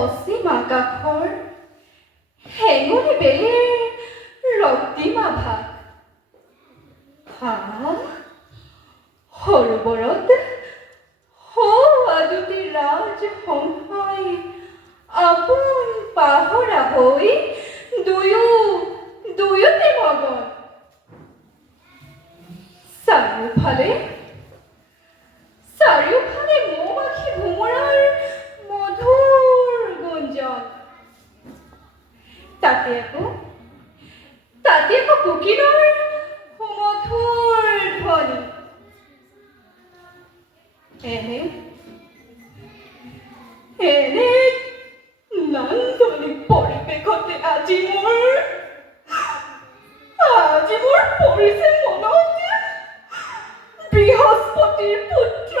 পশ্চিম আকাশৰ হেঙুলি বেলিৰ ৰক্তিম আভাস। সৰোবৰত আদুতি ৰাজ সংশয় আপোন পাহৰা হৈ দুয়োতে মগন। চাৰিওফালে মৌ-মাখি ভোমোৰাৰ মধুৰ গুঞ্জন। তাতে আকৌ কোকিলৰ সুমধুৰ ধ্বনি। এনে নান্দনিক পৰিৱেশতে আজি মোৰ পৰিছে মনত বৃহস্পতিৰ পুত্ৰ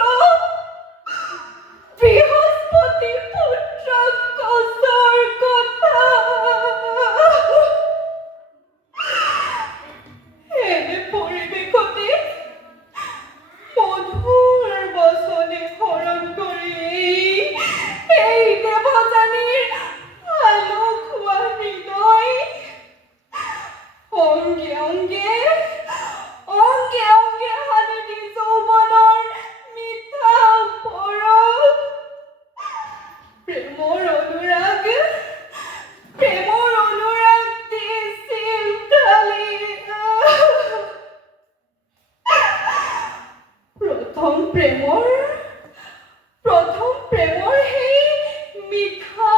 কচৰ কথা। এনে পৰিৱেশতে মধুৰ বচনে শৰণ কৰি এই দেৱযানীৰ আলোক হোৱা হৃদয় অংগে অংগে হানি দি যৌৱনৰ মিঠা পৰশ। প্ৰেমৰ অনুৰাগ দিছিল ঢালি। প্ৰথম প্ৰেমৰ সেই মিঠা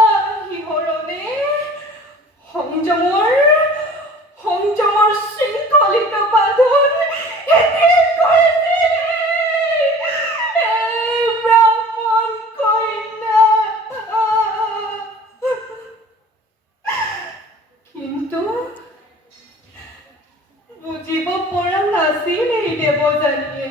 শিহৰণে সংযমৰ শৃংখলিত বাঁধন শিথিল কৰিছিল এই ব্ৰাহ্মণ কন্যা। কিন্তু বুজিব পৰা নাছিল এই দেৱযানীয়ে